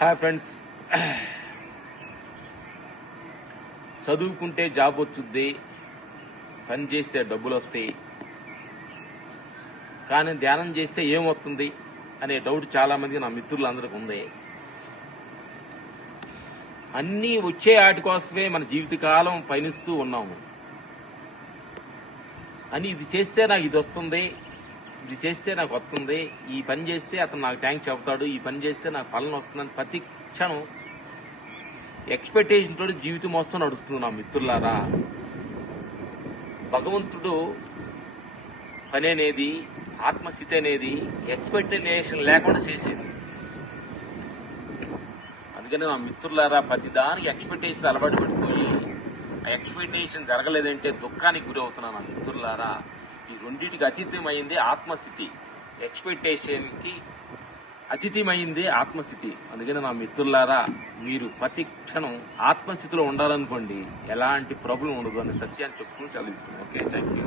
Hi friends చదువుకుంటే job వచ్చుద్ది పని చేస్తే డబ్బులు వస్తాయి. కానీ ధ్యానం చేస్తే ఏమవుతుంది అనే డౌట్ చాలా మంది నా మిత్రులందరికీ ఉంది. అన్నీ వచ్చే ఆటి కోసమే మన జీవితకాలం పయనిస్తూ ఉన్నాము. అని ఇది చేస్తే నాకు ఇది వస్తుంది ఇది చేస్తే నాకు వస్తుంది ఈ పని చేస్తే అతను నాకు ట్యాంక్ చెబుతాడు ఈ పని చేస్తే నాకు ఫలం వస్తుందని ప్రతి క్షణం ఎక్స్పెక్టేషన్ తోటి జీవితం మొత్తం నడుస్తుంది నా మిత్రులారా. భగవంతుడు పని అనేది ఆత్మస్థితి అనేది ఎక్స్పెక్టేషన్ లేకుండా చేసేది. అందుకని నా మిత్రులారా ప్రతి దానికి ఎక్స్పెక్టేషన్ అలవాటు పడిపోయి ఆ ఎక్స్పెక్టేషన్ జరగలేదంటే దుఃఖానికి గురి అవుతున్నాను నా మిత్రులారా. ఈ రెండింటికి అతీతమైంది ఆత్మస్థితి. ఎక్స్పెక్టేషన్కి అతిథిమైంది ఆత్మస్థితి. అందుకని నా మిత్రులారా మీరు ప్రతి క్షణం ఆత్మస్థితిలో ఉండాలనుకోండి ఎలాంటి ప్రాబ్లం ఉండదు అనే సత్యాన్ని చెప్పుకుని చదివిస్తున్నాను ఓకే థ్యాంక్ యూ